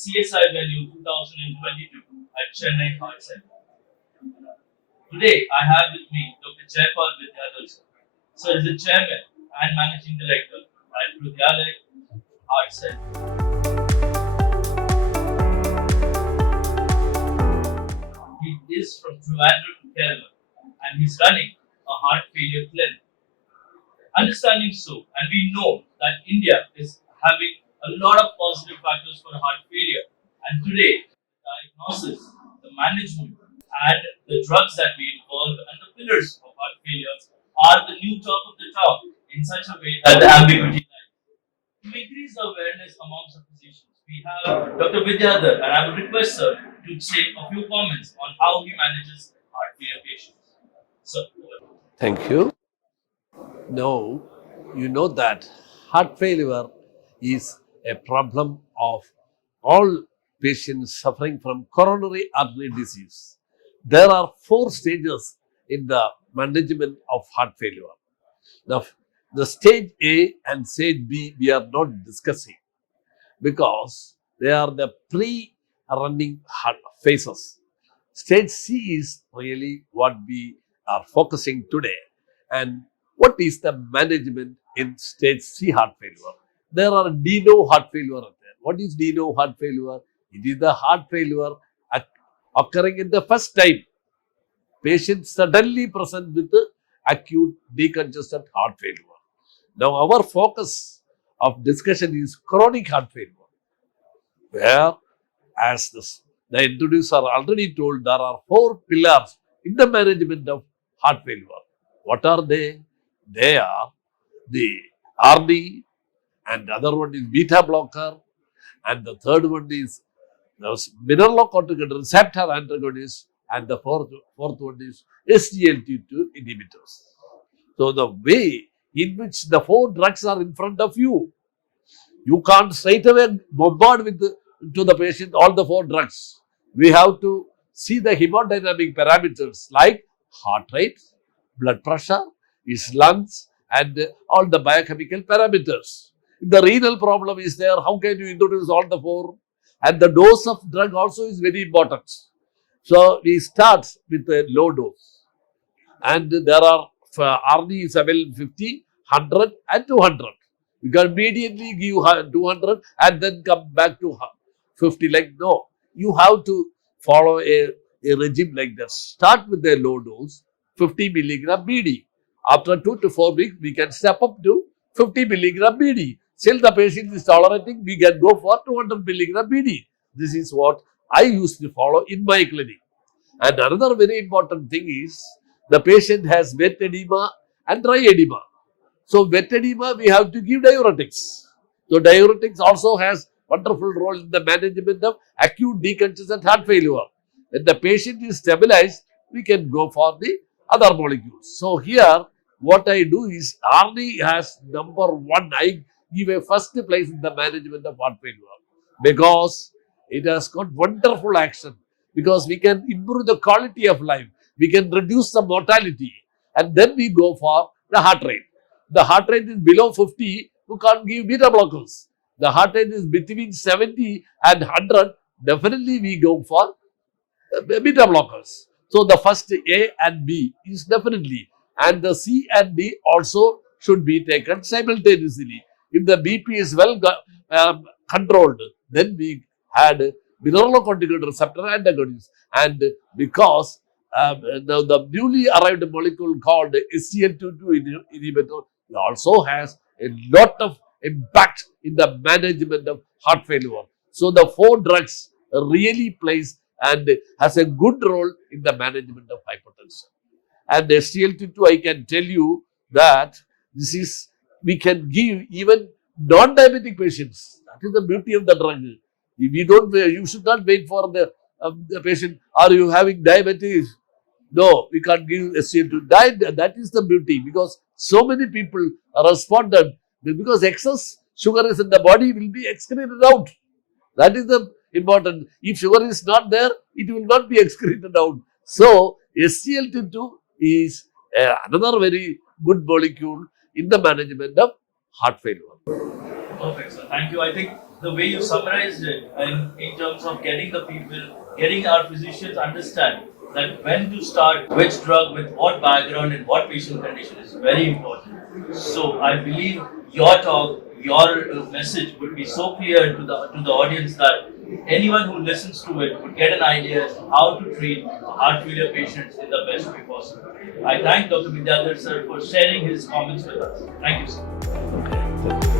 CSI Value 2022 at Chennai Heart Centre. Today, I have with me Dr. Jayapal Sir. Sir is the Chairman and Managing Director at Hridayalaya Heart Centre. He is from Thiruvananthapuram, Kerala, and he's running a heart failure clinic. Understanding so, and we know that India is having a lot of positive factors for heart failure, and today, the diagnosis, the management, and the drugs that we involve and the pillars of heart failure are the new talk of the town in such a way that the ambiguity lies. To increase the awareness amongst the physicians, we have Dr. Vidyadhar, and I would request sir to say a few comments on how he manages heart failure patients. Sir. Thank you. Now, you know that heart failure is a problem of all patients suffering from coronary artery disease. There are 4 stages in the management of heart failure. The stage A and stage B we are not discussing because they are the pre-running heart phases. Stage C is really what we are focusing today. And what is the management in stage C heart failure? There are de novo heart failure there. What is de novo heart failure? It is the heart failure occurring in the first time. Patient suddenly present with acute decongested heart failure. Now our focus of discussion is chronic heart failure, where as the introducer already told, there are 4 pillars in the management of heart failure. What are they? They are the RD, and the other one is beta blocker, and the third one is the mineralocorticoid receptor antagonist, and the fourth one is SGLT2 inhibitors. So the way in which the 4 drugs are in front of you, you can't straight away bombard with to the patient all the 4 drugs. We have to see the hemodynamic parameters like heart rate, blood pressure, his lungs, and all the biochemical parameters. If the renal problem is there, how can you introduce all the 4? And the dose of drug also is very important. So we start with a low dose. And there are RD is available 50, 100 and 200. You can immediately give 200 and then come back to 50. Like no, you have to follow a regime like that. Start with a low dose, 50 milligram BD. After 2 to 4 weeks, we can step up to 50 milligram BD. Still the patient is tolerating, we can go for 200 milligram BD. This is what I used to follow in my clinic. And another very important thing is, the patient has wet edema and dry edema. So wet edema, we have to give diuretics. So diuretics also has wonderful role in the management of acute decongested heart failure. When the patient is stabilized, we can go for the other molecules. So here, what I do is, RD has number 1. I give a first place in the management of heart failure because it has got wonderful action, because we can improve the quality of life, we can reduce the mortality, and then we go for the heart rate. The heart rate is below 50, you can't give beta blockers. The heart rate is between 70 and 100, definitely we go for beta blockers. So the first A and B is definitely, and the C and D also should be taken simultaneously. If the BP is well controlled, then we had mineralocorticoid receptor antagonist, and because the newly arrived molecule called SGLT2 inhibitor also has a lot of impact in the management of heart failure. So the 4 drugs really plays and has a good role in the management of hypertension. And SGLT2, I can tell you that this is, we can give even non-diabetic patients. That is the beauty of the drug. We don't, you should not wait for the patient, are you having diabetes? No, we can't give SGLT2. That is the beauty, because so many people responded, because excess sugar is in the body, will be excreted out. That is the important. If sugar is not there, it will not be excreted out. So SGLT2 is another very good molecule in the management of heart failure. Perfect, sir. Thank you. I think the way you summarized it in terms of getting the people, getting our physicians understand that when to start which drug with what background and what patient condition is very important. So I believe your talk, your message would be so clear to the audience that anyone who listens to it would get an idea as to how to treat heart failure patients in the best way possible. I thank Dr. Vidyadhar sir for sharing his comments with us. Thank you, sir. Okay.